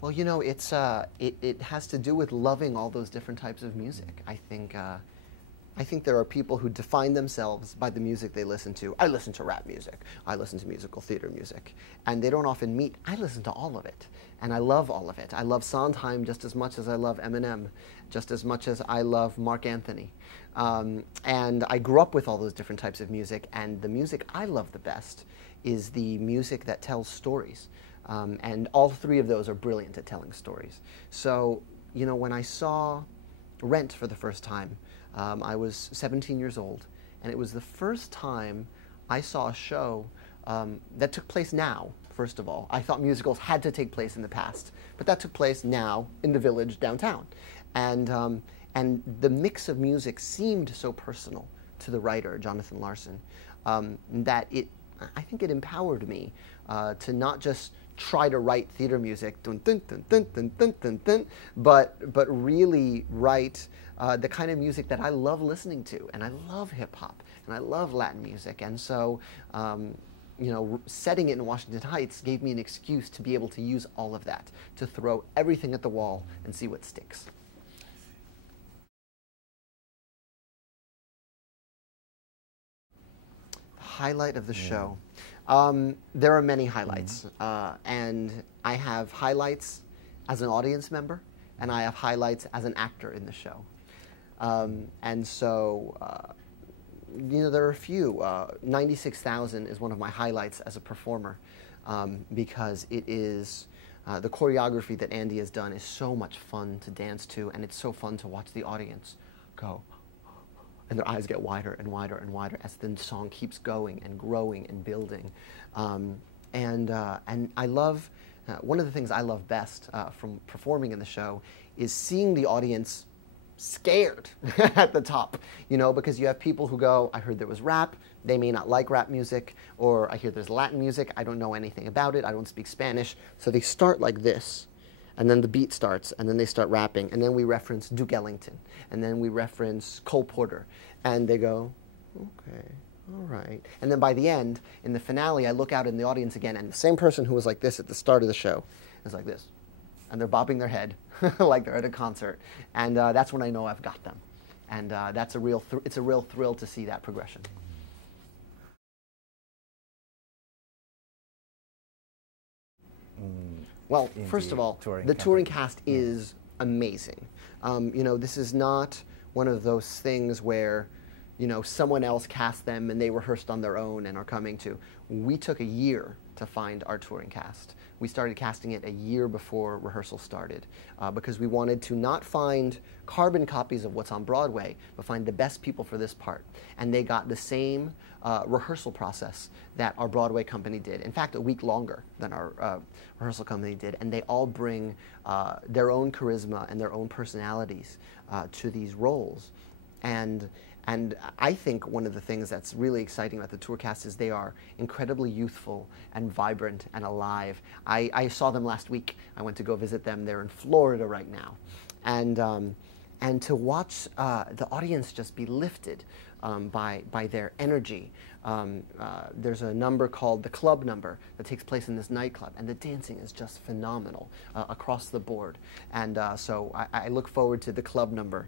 Well, you know, it has to do with loving all those different types of music. I think there are people who define themselves by the music they listen to. I listen to rap music. I listen to musical theater music. And they don't often meet. I listen to all of it. And I love all of it. I love Sondheim just as much as I love Eminem, just as much as I love Mark Anthony. And I grew up with all those different types of music. And the music I love the best is the music that tells stories. And all three of those are brilliant at telling stories. So, you know, when I saw Rent for the first time, I was 17 years old, and it was the first time I saw a show that took place now, first of all. I thought musicals had to take place in the past, but that took place now in the Village downtown. And the mix of music seemed so personal to the writer, Jonathan Larson, that I think it empowered me to not just try to write theater music, dun, dun, dun, dun, dun, dun, dun, dun, but really write the kind of music that I love listening to. And I love hip hop, and I love Latin music. And so, you know, setting it in Washington Heights gave me an excuse to be able to use all of that, to throw everything at the wall and see what sticks. Highlight of the show. There are many highlights, and I have highlights as an audience member, and I have highlights as an actor in the show. And so, you know, there are a few. 96,000 is one of my highlights as a performer, because it is, the choreography that Andy has done is so much fun to dance to, and it's so fun to watch the audience go, and their eyes get wider and wider and wider as the song keeps going and growing and building. And I love, one of the things I love best from performing in the show is seeing the audience scared at the top, you know, because you have people who go, I heard there was rap, they may not like rap music, or I hear there's Latin music, I don't know anything about it, I don't speak Spanish, so they start like this. And then the beat starts, and then they start rapping, and then we reference Duke Ellington, and then we reference Cole Porter, and they go, okay, all right. And then by the end, in the finale, I look out in the audience again, and the same person who was like this at the start of the show is like this, and they're bobbing their head like they're at a concert, and that's when I know I've got them, and that's a real, it's a real thrill to see that progression. Well, first of all, the touring cast is amazing. You know, this is not one of those things where, you know, someone else cast them and they rehearsed on their own and are coming to. We took a year to find our touring cast. We started casting it a year before rehearsal started because we wanted to not find carbon copies of what's on Broadway, but find the best people for this part. And they got the same rehearsal process that our Broadway company did. In fact, a week longer than our rehearsal company did. And they all bring their own charisma and their own personalities to these roles. And I think one of the things that's really exciting about the tour cast is they are incredibly youthful and vibrant and alive. I saw them last week. I went to go visit them. They're in Florida right now. And to watch the audience just be lifted by their energy. There's a number called the Club Number that takes place in this nightclub, and the dancing is just phenomenal across the board. And so I look forward to the Club Number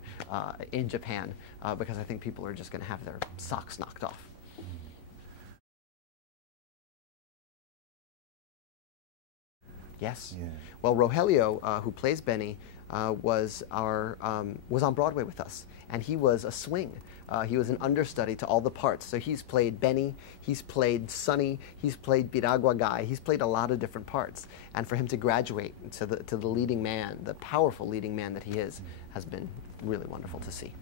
in Japan because I think people are just going to have their socks knocked off. Yes. Yeah. Well, Rogelio, who plays Benny, was on Broadway with us, and he was a swing. He was an understudy to all the parts. So he's played Benny, he's played Sonny, he's played Piragua Guy, he's played a lot of different parts. And for him to graduate to the leading man, the powerful leading man that he is, has been really wonderful to see.